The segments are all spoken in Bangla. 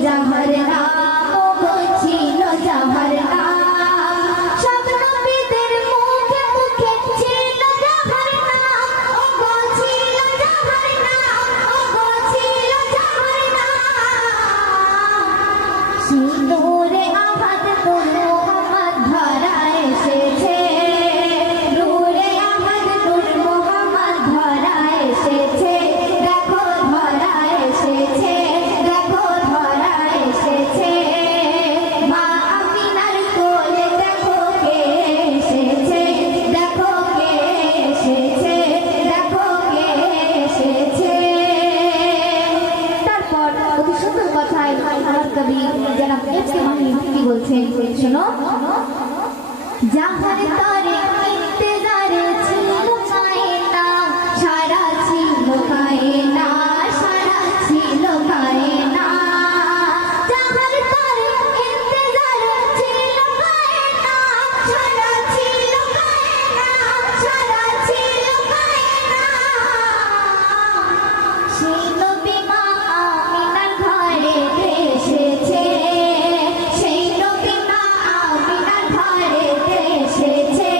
যাহার নাম ছিল যাহার নাম সব নবীদের মুখে মুখে ছিল যাহার নাম ওগো ছিল যাহার নাম ওগো ছিল যাহার নাম সেই নূরে আহাদ নূর মুহাম্মদ ধরা এসেছে নূরে আহাদ নূর মুহাম্মদ ধরা এসেছে দেখো ধরা এসেছে দেখো ধরা এসেছে মা আমিনার কোলে দেখো কে এসেছে দেখো কে এসেছে দেখো কে এসেছে তারপর অতি সুন্দর কথায় আমার কবি যারা এফকে মাহি কি বলছেন শোনো যাহার তরে ইন্তজারে ছিল কায়না সারা ছিল কায়না সারা ছিল কায়না যাহার তরে ইন্তজারে ছিল কায়না সারা ছিল কায়না সারা ছিল কায়না সেই নবী মা আমিনার ঘরে এসেছে সেই নবী মা আমিনার ঘরে এসেছে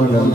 আমার গান